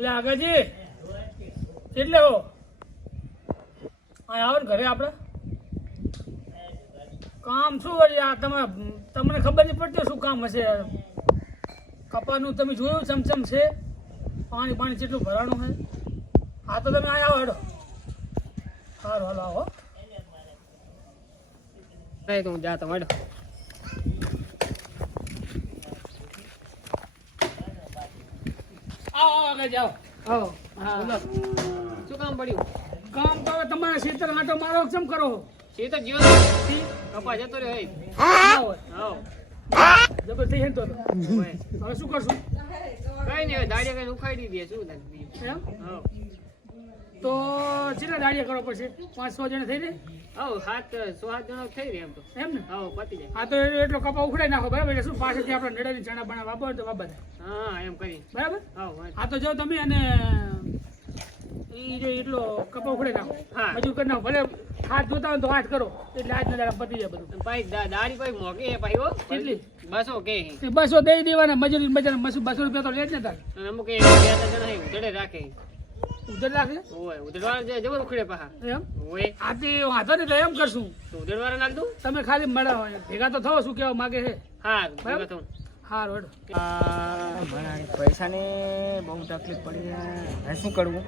એટલે આગળજી એટલે હો આવો ને ઘરે આપણે કામ શું હોય આ તમને ખબર નહીં પડતી શું કામ હશે કપાનું તમે જોયું ચમચમ છે પાણી કેટલું ભરાણું છે હા તો તમે આ આવો હેડો સારું હાલો આવો નહીં તો હું જા તો હેડો આવો આગળ જાઓ આવો હા શું કામ પડ્યું કામ તો હવે તમારે ખેતર આંટો મારો કેમ કરો એ તો જીવન કપા જતો રહ્યો ના હોય આવો જબરદસ્તી હેંતો તો હવે શું કરશું કઈ નહીં દાડિયા કઈ ઉખાડી દે શું થાય એમ હા તો કેટલા દાડિયા કરો પછી 500 જણા થઈ જાય આવો 7 જણા થઈ રહ્યા એમ તો એમ ને આવો પતી જાય હા તો એટલો કપા ઉખડાઈ નાખો બરાબર એટલે શું પાછળથી આપણે નડાની ચણા બના વાપરો તો વાપર હા એમ કરી બરાબર આવો હા તો જો તમે અને ઈ જે એટલો કપા ઉખડાઈ નાખો હા. મજૂર કરી નાખો ભલે હાથ ધોતા હોય તો હાથ કરો એટલે આજ નડા પતી જાય બધું ભાઈ દાડી ભાઈ મોંઘી હે ભાઈ હો કેટલી? 200 કે તે 200 દઈ દેવાના મજૂરી બજાર 200 રૂપિયા તો લે જ ને તાર અને અમુક એ 2 જણા ઉધડે રાખે ઉધર રાખે ઓય ઉધડવાળા જે જબર ઉખડે પાહા એમ ઓય આ તે વાંધો નહીં એટલે એમ કરશું તો ઉધડવાળા નાખ દઉં તમે ખાલી મળે ભેગા તો થવો શું કહેવા માગે છે હા બરાબર? તો હા રોડ મને પૈસાની બહુ તકલીફ પડી હવે શું કરવું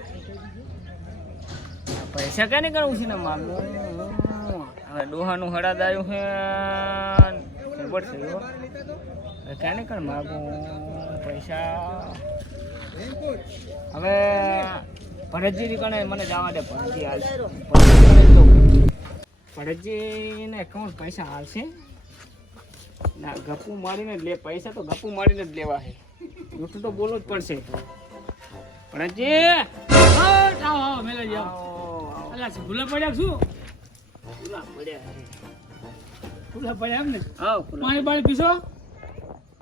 પૈસા ક્યાં નહીં કરવું છે ને માગું હવે ડોહાનું હળાદાયું છે ખબર છે હો. હવે ક્યાં નહીં કર માગું પૈસા હવે ભરતજી કણે મને જવા દે ભરતજી હાલશે ભરતજીને કહું પૈસા હાલશે ના ગપ્પુ મારીને જ લે પૈસા તો ગપ્પુ મારીને જ લેવા છે જૂઠું તો બોલવું જ પડશે ભરતજી આવો આવો મેલે જાઓ અલા ભૂલા પડ્યા શું ભૂલા પડ્યા ભૂલા પડ્યા એમ ને આવ પાણી પીશો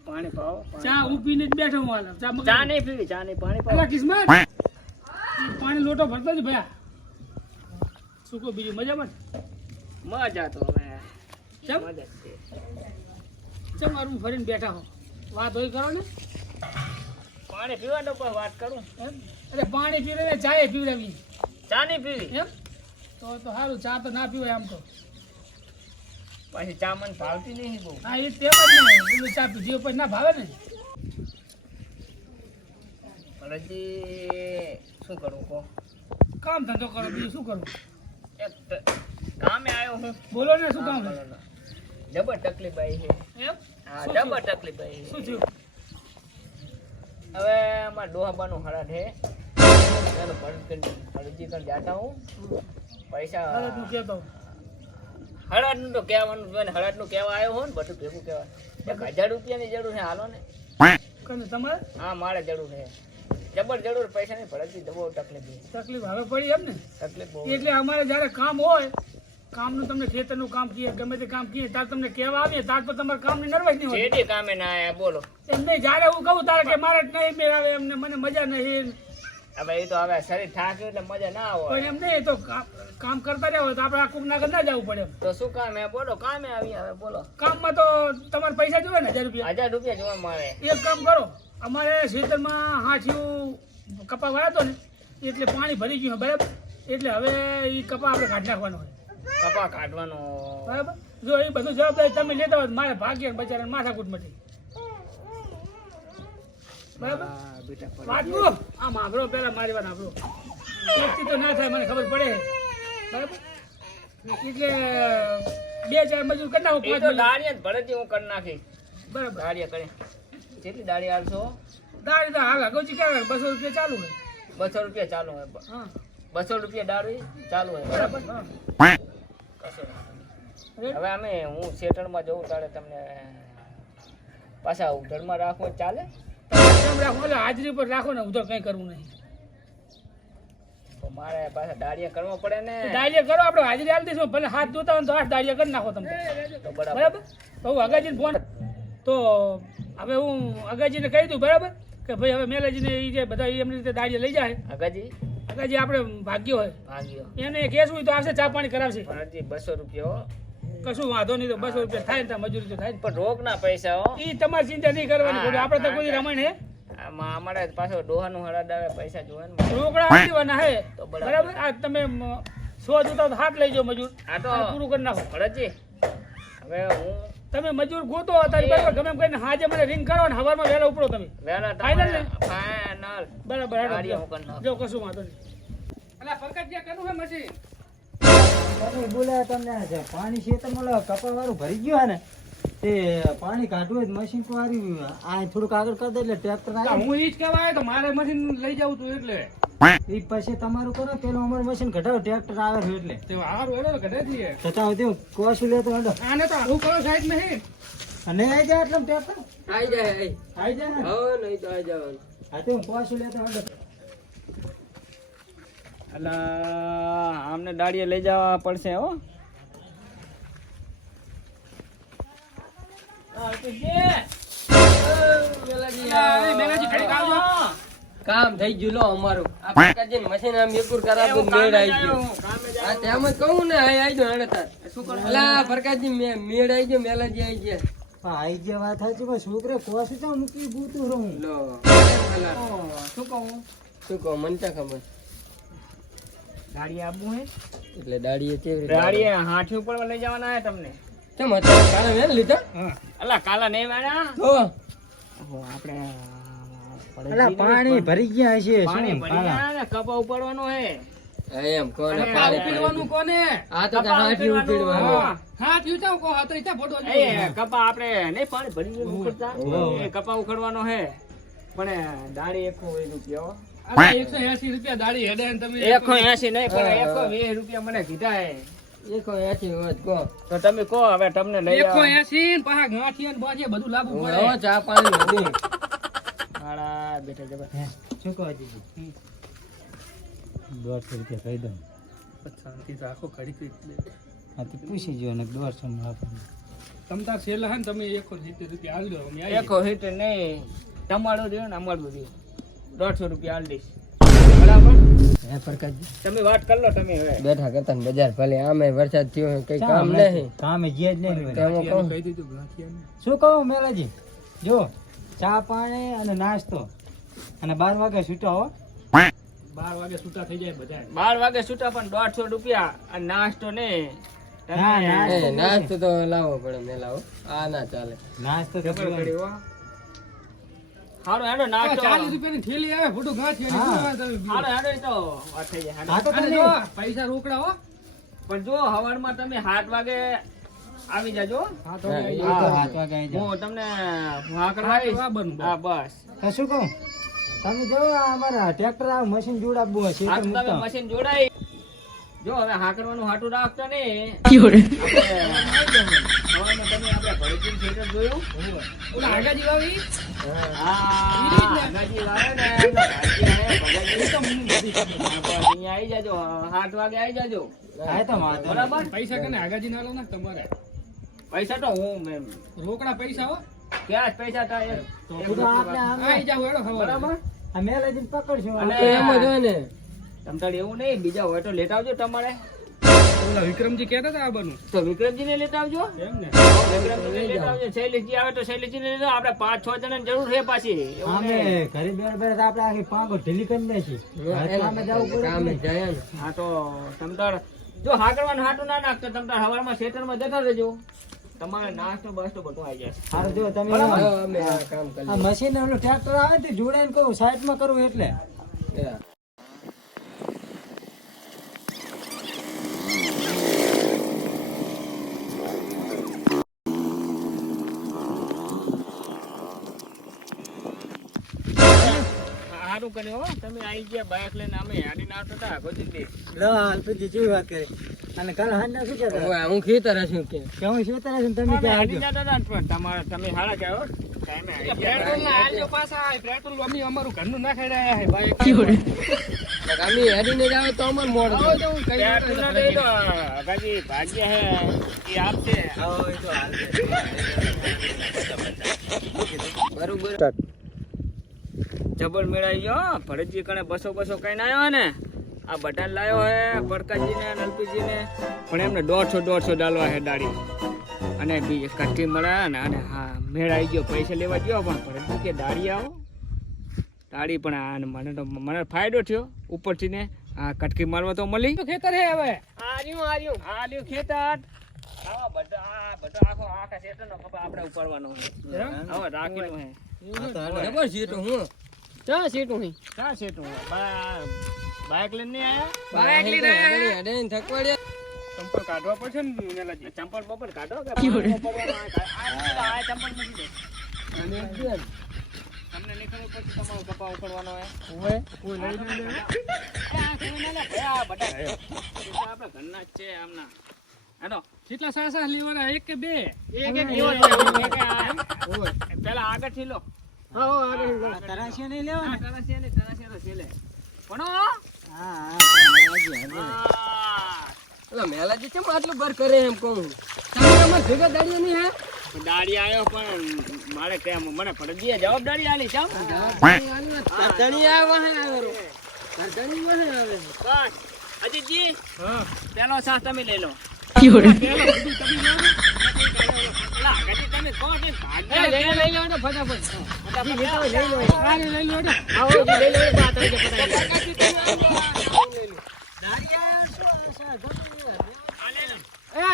પાણી પાવો ચા હું પીને જ બેઠો હું હાલ ચા નહીં પીવી ચા નહીં પાણી પાવો અલા કિસ્મત પાણી લોટો ભરતો જ ભયા શું કહો બીજું મજામાં મજા તો હવે કેમ મજા જ છે ચમ મારું ફરીને બેઠા હો વાત હોય કરો ને પાણી પીવાનો કોઈ વાત કરું એમ અરે પાણી પીવડાવે ચાય પીવડાવી ચા નહીં પીવી એમ તો સારું ચા તો ના પીવાય આમ તો પછી ચા મને ભાવતી નહીં બહુ હા એ તેમ જ ને પેલું ચા પીધી પછી ના ભાવે ને ભરતજી શું કરું કહો કામ ધંધો કરો બીજું શું કરું કામે આવ્યો હું બોલો ને શું કામ છે? જબર તકલીફ આવી છે એમ હા શું જબર થયું? તકલીફ આવી શું છે થયું હવે અમારા ડોહાબાનું હરાટ હે ચાલો ભરતજી કર જાતા હું પૈસા અરે તું કહેતો હળદનું તો કહેવાનું જ હોય ને હળદનું કહેવા આવ્યો હો ને બધું ભેગું કહેવાય 1000 રૂપિયાની જરૂર છે હાલો ને કને તમારે હા મારે જરૂર છે જબર જરૂર પૈસાની ભરતજી બહુ તકલીફ છે તકલીફ હવે પડી એમ ને તકલીફ બહુ એટલે અમારે જ્યારે કામ હોય કામનું તમને ખેતરનું કામ કીએ ગમે તે કામ કીએ તાર તમને કહેવા આવીએ તાર તો તમારે કામની નર્વસ નહીં હોય જેડી કામે ના આયા બોલો એમ નહીં જ્યારે હું કહું તારે કે મારે નહીં મેળાવે એમને મને મજા નહીં હવે એ તો હવે શરીર થાક્યું એટલે મજા ના આવે પણ એમ નહીં તો કામ કરતા રહ્યા હોય તો આપણે આ કુક ના ના જવું પડે એમ તો શું કામ હે બોલો કામે આવી હવે બોલો કામમાં તો તમારે પૈસા જોવે ને 1000 રૂપિયા 1000 રૂપિયા જોવા મારે એક કામ કરો અમારે ખેતરમાં હાથિયું કપા વાળ્યો હતો ને એટલે પાણી ભરી ગયું હોય, બરાબર એટલે હવે એ કપા આપણે કાઢી નાખવાનો હોય કપા કાઢવાનો બરાબર જો એ બધું જવાબદારી તમે લેતા હોય તો મારે ભાગ્ય બચારા માથાકૂટ મટી બરાબર હા, બેટા પડી વાંચવું આમ આભરો પેલા મારી વાત આભરો એકથી તો ના થાય મને ખબર પડે બરાબર એટલે 2-4 મજૂર કરી નાખો એ 5 તો મજૂર દાળિયા જ ભરતજી હું કરી નાખી બરાબર દાળિયા કરે કેટલી દાળી આલશો દાડી તો હાલ અગાઉથી ક્યાં 200 રૂપિયા ચાલુ હોય 200 રૂપિયા ચાલુ હોય હા 200 રૂપિયા દાળી ચાલુ હોય બરાબર હા કશો વાંધો નહીં. રેડી? હવે અમે હું સેટરમાં જવું તારે તમને પાછા ઉધડમાં રાખવું ચાલે કેમ રાખો એટલે હાજરી પર રાખો ને ઉધર કઈ કરવું નહીં તો મારે પાછા દાળિયા કરવા પડે ને દાડિયા કરો આપણે હાજરી આલી દઈશું ભલે હાથ ધોતા હોય તો 8 દાડિયા કરી નાખો તમે તો બરાબર બરાબર તો હું અગાજીને ફોન તો હવે હું અગાજીને કહી દઉં બરાબર કે ભાઈ હવે મેલેજીને એ જે બધા એમની રીતે દાડિયા લઈ જાય અગાજી અગાજી આપણે ભાગ્યો હોય ભાગ્યો એને કહેશું હોય તો આવશે ચા પાણી કરાવશે ભરતજી 200 રૂપિયા હો. કશું વાંધો નહીં તો 200 રૂપિયા થાય ને ત્યાં મજૂરી તો થાય ને પણ રોકના પૈસા હો એ તમારે ચિંતા નહીં કરવાની ખોટી. આપણે તો કોઈ રમણ હે આમાં અમારે પાછો ડોહાનું હળાદાવે પૈસા જોવે ને રોકડા આપી દેવાના હે તો બરાબર. બરાબર આ તમે 100 જોતા તો હાથ લઈ જાઓ મજૂર આ તો આ પૂરું કરી નાખો ભરતજી હવે હું તમે મજૂર ગોતો અત્યારે બરાબર ગમે એમ કરીને હાજે મને રિંગ કરો ને હવારમાં વહેલા ઉપડો તમે વેલા Final ને? ફાઇનલ બરાબર ગાડી હેડો હું કરી નાખું. જો કશું વાંધો નહીં અલા ફરકત કરવું હે મશીન તમે બોલ્યા તમને છે પાણી છે તો મળે કપા વાળું ભરી ગયું હે ને તે પાણી કાઢવું હોય તો મશીન તો હારી આ થોડુંક આગળ કરી દે એટલે ટ્રેક્ટર આવે હું ઈ જ કહેવા આવ્યો તો મારે મશીન લઈ જાવું તું એટલે એ પછી તમારું કરો પેલું અમારું મશીન ઘટાડો ટ્રેક્ટર આવે છે એટલે તે હારું હેડો તો ઘટે દઈએ છતાં હું કોશું લેતો હડો આને તો હારું કરો સાઈડ નહીં અને આવી જાય એટલે ટ્રેક્ટર આવી જાય આવી જાય ને હવે નહીં તો આવી જવાનું હા તે હું કોશું લેતો હડો એટલે આમને દાડીએ લઈ જવા પડશે હો કામ થઈ ગયું લો અમારું આ પકાજી મશીન આમ એકુર કરાવતું મેળ આવી ગયો આ તેમ જ કહું ને આ આવી ગયો હડે તાર અલા ફરકાજી મેળ આવી ગયો મેલાજી આવી ગયા આવી જાય વાત સાચી પણ છોકરે કોશું તો મૂકી બૂતું રહું લો શું કહું શું કહો મને તો ખબર દાડીએ આપવું હે એટલે દાડીએ કેવી રીતે દાડીએ હાથી ઉપર લઈ જવાના હે તમને કેમ હતા કાલે મેં લીધા અલા કાલા નહીં માર્યા હો આપણે અલા પાણી ભરી ગયા હશે પાણી શું ભરી ગયા ને કપા ઉપાડવાનો હે એમ કોને અને પાલે પીવાનું કોને આ તો હાથી ઉપીડવાનું હા. હાથ યુચાવ કો હાથ ઈતા ફોટો એ કપા આપણે નહીં પાણી ભરી ગયું ઉકળતા એ કપા ઉખડવાનો હે પણ દાડી 120 રૂપિયા અલા 180 રૂપિયા દાડી હેડે ને તમે 180 નહીં પણ 120 રૂપિયા મને કીધા હે એકો એથી હોત કો તો તમે કહો હવે તમને લઈ આવો 180 ને પાછા ગાંઠિયા ને બાજે બધું લાગુ હવે પડે ચા પાણી નથી હાડા બેઠા જબર શું કહો દીદી 150 રૂપિયા કહી દઉં શાંતિ રાખો ઘડી હા તો પૂછી જો ને 150 માં આપો તમ તાર છેલ્લા હે ને તમે 170 રૂપિયા આલ દો અમે આવીએ. 180 નહીં તમારું દે ને અમારું દે 150 રૂપિયા આલ દઈશ બરાબર હે ફરકાજી તમે વાત કરી લો તમે હવે બેઠા કરતા ને બજાર ભલે આમે વરસાદ થયો કઈ કામ નહીં કામે ગયા જ નહીં તેમ કહું કહી દીધું ગાંઠિયાને. શું કહું મેલાજી જો ચા પાણી અને નાસ્તો અને 12 વાગે છૂટા હો 12 વાગે છૂટા થઈ જાય બધા 12 વાગે છૂટા પણ 150 રૂપિયા અને નાસ્તો ને ના, નાસ્તો એ નાસ્તો તો લાવવો પડે મેં લાવો આ ના ચાલે નાસ્તો તો જબર પીવાનો. કર્યો હો. હારું હેડો નાસ્તો 40 રૂપિયાની થેલી આવે ફોટો ગાંઠિયાની હા. શું વાત આવી? હારું હેડો એ તો વાત થઈ જાય હા હેડો. તો અને તમે જો પૈસા રોકડા હો પણ જો હવારમાં તમે 7 વાગે આવી જાજો હા તો હા, આવી એ જાઓ. તો 7 વાગે આવી જાઓ. હું તમને હા કરવા આવીશ. હા, બરાબર. હા બસ તો શું કહું તમે જો આ અમારા ટ્રેક્ટર આ મશીન જોડાવવું હશે હા તો તો તમે મૂકતા. મશીન જોડાઈ જો હવે હા કરવાનું હાટું રાખતો ને જોયું ઓલા આગાજી વાવી હા નજી લાવે ને એમનો ભાગ્ય હે, ભગતજી. અહીંયા આવી જાજો 7 વાગે આવી જાજો હા તો વાંધો નહીં. બરાબર પૈસા કને આગાજી ના લો ને તમારે પૈસા તો હું રોકડા પૈસા હો ક્યાં જ પૈસા થાય તો આપણે આમ આવી જાવ હેડો ખબર બરાબર આ મેલાજીને પકડશું અને તો એમ જ હોય ને તમતાર એવું નહીં બીજા હોય તો લેતા આવજો તમારે ઓલા વિક્રમજી કહેતા હતા આ બનું તો વિક્રમજીને લેતા આવજો એમ ને વિક્રમજીને લેતા આવજો શૈલેષજી આવે તો શૈલેષજીને લેતા આવો. આપણે 5-6 જણાની જરૂર છે પાછી એવું અમે નહીં. ઘરે બેઠા આપણે આખી પાંગો ઢીલી કરી નાખી કામે જવું પડે કામે જાય ને હા તો તમતાર જો હા કરવાનું હાટું ના નાખતો તમતાર હવારમાં શેતરમાં જતા રહેજો તમારે નાસ્તો બસ્તો બધું આવી જશે હારું જો તમે હવે અમે આ કામ કરી આ મશીન ઓલું ટ્રેક્ટર આવે ને તે જોડાઈને કહું સાઈડમાં કરવું એટલે લઈએ. સારું કર્યું હો તમે આવી ગયા બાઇક લઈને અમે હાડીને આવતા હતા ગોજીથી. લો અલ્પતજી જેવી વાત કરી અને કાલ હાંજના શું કહેતા હવે હું ખેતર હશું કે કે હું શેતર છું ને તમે અમે ક્યાં હાડીને આવજો જતા હતા ને પણ તમારે તમે હારા કહેવો ટાઈમે આવી ગયા. પેટ્રોલ ના આલજો પાછા પેટ્રોલ અમે અમારું ઘરનું નાખી રહ્યા છે ભાઈ અમે હેડીને જાવ તો અમાર મોડ આવો તો હું કઈ પેટ્રોલ ના દઈ તો કાકી ભાગ્ય હે એ આપશે બરોબર જબર મેળાઈ ગયો હો. ભરતજી કણે 200 કઈ આવ્યો ને આ બટાન લાયો હે પડકાજી ને નલપીજી ને પણ એમને 150 ડાલવા હે દાડી અને બીજી કઠી મળે ને અને હા મેળાઈ ગયો પૈસા લેવા ગયો પણ ભરતજી કે દાડી આવો દાડી પણ મને ફાયદો થયો ઉપરથી ને આ કટકી મારવા તો મળી ખેતર હે હવે આ રહ્યું ખેતર આવા બધા આખા ખેતરનો કપા આપણે ઉપાડવાનો છે હવે રાખીનો હે જબર સીટું હું ચા સીટું હી ક્યાં સેટું બાઇક લઈને નહીં આયા બાઈક લઈને હેડેન થકવાડ્યા ચંપલ કાઢવા પડશે ને મેલાજી ચંપલ બપલ કાઢો કે આ ચંપલ મૂકી દે અને બેન તમને નીકળવું પછી તમારો કપા ઉપાડવાનો હે ઓય કોઈ લઈ લે આપણા ઘરના જ છે આમના હેડો કેટલા સાસા લેવાના એક કે બે એક પેલા આગળ થી લો હા હો આગળ તરાશીઓ નહીં લેવા ને? તરાસિયા તો છેલે પણ હા ઓલા મેલાજી કેમ આટલું બર કરે એમ કહું તમારામાં ભેગા દાડિયા નહીં હે દાડી આવ્યો પણ મારે કેમ મને ફરજીએ જવાબદારી આલી છે કરધણી આવ્યા હે આવેરો કરધણી વહે આવે બસ અજીતજી હા પેલો સાસ તમે લઈ લો લઈ લો ફટાફટ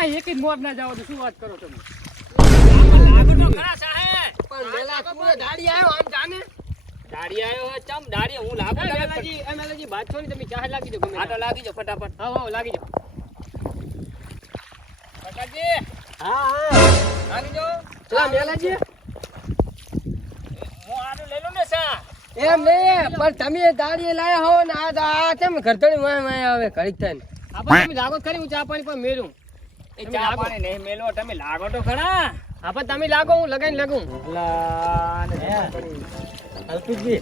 એક જ મોત ના જાવ તો શું વાત કરો તમે પણ મેલા તું દાડી આવ્યો આમ જાને દાડી આવ્યો હોય ચમ દાડી હું લાગુ મેલાજી બાદ છો ને તમે ચાહે લાગી દો ગમે આટો લાગી જાઓ ફટાફટ હા લાગી જાઓ કાકાજી હા લાગી જાઓ ચલા મેલાજી હું આનું લઈ લઉં ને સા એમ નહીં પણ તમે દાડીએ લાયા હો ને આ કેમ ઘરતણી વાય આવે ઘડીક થાય આપણે તમે લાગો ખરી હું ચા પાણી પણ મેલું એ ચા પાણી નહીં મેલો તમે લાગો તો ખરા આપણે તમે લાગો હું લગાઈને લગું અલ્પિતજી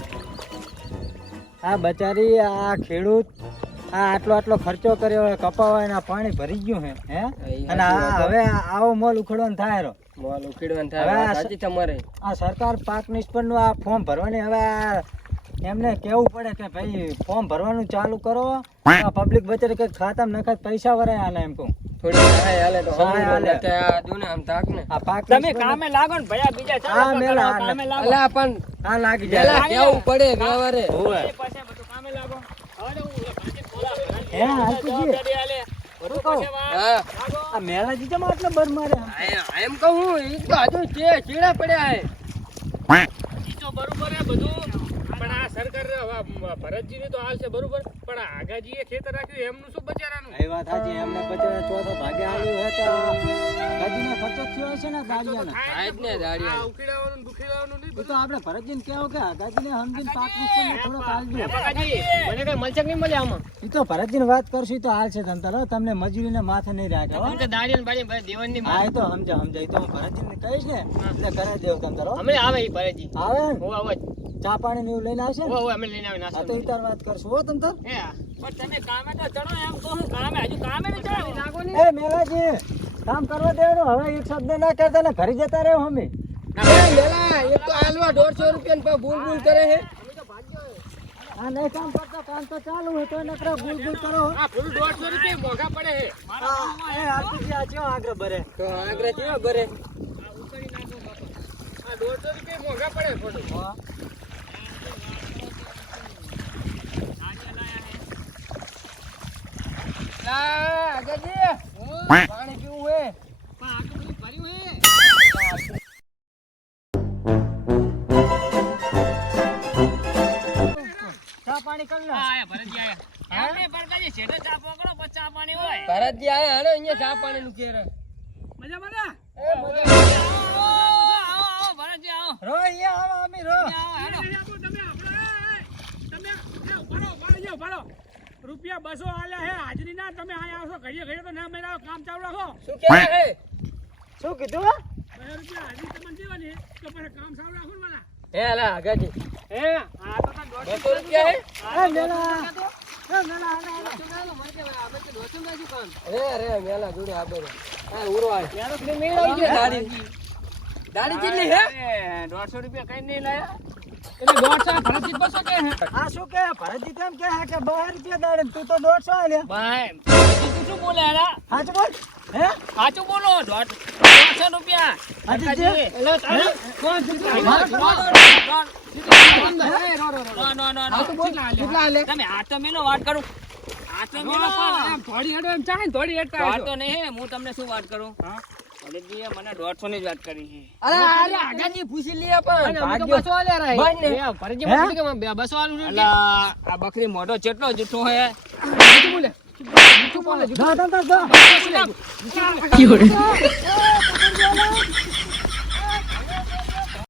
આ બચારી આ ખેડૂત આ આટલો ખર્ચો કર્યો હોય કપાવા એના પાણી ભરી ગયું હે અને આ હવે આવો મોલ ઉખડવાનો થાય રો મોલ ઉકેડવાનું હવે થાય આ સાચી તમારે આ સરકાર પાક નિષ્ફળનું આ ફોર્મ ભરવાની હવે આ એમને કેવું પડે કે ભાઈ ફોર્મ ભરવાનું ચાલુ કરો પબ્લિક બચારે કઈ ખાતામાં નખાય પૈસા વરાય આને એમ કહું થોડી સહાય હાલે તો સહાય હાલે. કે આ દો ને આમ તાક ને આ પાક તમે નિષ્ફળનું- કામે લાગો ને ભયા બીજા હા, ચાલો મેલા, કામે લાગો અલા પણ હા લાગી પેલા જાય કેવું પડે વ્યવહારે હોવે. એ પાસે બધું કામે લાગો હવે તો હું ભાજી ખોલા હે, હાલતુજી. જવાબદારી આલે બધું કહું. પાસે વાત. હા લાગો આ મેલાજી ચમ આટલો બર મારે એમ કહું ઈ તો હજુ ચીડા પડ્યા હે ઈ તો બરોબર હે બધું પણ આ સરકાર ભરતજી ની તો હાલ છે બરોબર પણ આ આગાજી એ ખેતર રાખ્યું એમનું શું બચારાનું એ વાત સાચી એમને બચારા ચોથો ભાગે આવ્યું હોય તો ગાડીનો ખર્ચો થયો હશે ને ગાડીઓનો થાય જ ને દાડિયા આ ઉકેલાવાનું દુખેલાવાનું નહીં એ તો આપણે ભરતજીને કહેવું કે ગાડીને સમજીને પાક નિષ્ફળને થોડો કાળજો કાકાજી મને કઈ મળશે કે નહીં મળે આમાં એ તો ભરતજીને વાત કરશું તો હાલ છે તંતર તમને મજૂરીને માથે નહીં રાખે હો. તમે તો દાડિયા ને બાડિયા દેવાની હા એ તો સમજા એ તો હું ભરતજીને કહીશ ને એટલે કરાવી દેવું તંતર હો. અમે આવે ઈ ભરેજી આવે ને હો આવો ચા પાણી ને એવું લઈને આવશે ને હો અમે લઈને આવે હા નાસ્તો તો ઈ તાર વાત કરશું હો તંતર હે પણ તમે કામે તો ચડો એમ કહું કામે હજુ કામે ને ચડો લાગો ને એ મેલાજી કામ કરવા દેવાનું હવે એક શબ્દ ના કહેતા ને ઘરે જતા રહ્યો અમે મેલા એક તો હાલવા 150 રૂપિયા ને બોલ બોલ કરે હે આ નહીં કામ કરતા કામ તો ચાલુ હોય તો નકરા ગુલ ગુલ કરો હો. આ ફૂલ 150 રૂપિયા મોંઘા પડે હે એ હાલતુજી આ ચેવો આગ્રહ ભરે તો આગ્રહ કેવા ભરે આ 150 રૂપિયા મોંઘા પડે ખોટું આગાજી પાણી પીવું હે પણ આટલું બધું ભર્યું હે ચા પાણી કરી લો આયા ભરતજી આયા હે ભરતજી છેડે ચા પકડો પછી ચા પાણી હોય ભરતજી આયા હાલો અહીંયા ચા પાણી નું કેર મજા મજા એ મજા આવો ભરતજી આવો રો અહીંયા આવો અમે રો રૂપિયા 200 આલ્યા હે હાજરી ના તમે અહીંયા આવશો ઘડીએ ઘડીએ તો ના મેળાવો કામ ચાલુ રાખો શું કે હે શું કીધું 200 રૂપિયા હાજરી તમને દેવાની તો પછી કામ ચાલુ રાખો ને મારા હે અલા આગાજી હે આ તો તને 200 રૂપિયા હે એ મેલા રે મેલા જોડે આપે આ ઉરો આ યાર કે મેળ આવી ગયો દાડી દાડી કેટલી હે 150 રૂપિયા કઈ નહીં લાયા એટલે 150 ભરતજી 200 કે હે આ શું કે ભરતજી કેમ કે કે 12 રૂપિયા દાડે તું તો 150 આલ્યા ભાઈ ભરતજી તું શું બોલે યાર હાચ બોલ હે સાચું બોલો 150 રૂપિયા હાજી એટલે તારે કોણ મારો નો, નો, નો. તમે હાથ તો મેલો વાત કરું હાથ તો મેલો વાત તો નહીં હું તમને શું વાત કરું પંડિતજીએ મને 150 ની જ વાત કરી છે અરે આગાજી પૂછી લઈએ પણ અલા આ બકરી મોઢો ચેટલો જૂઠો હે જા, જા, જા, જા.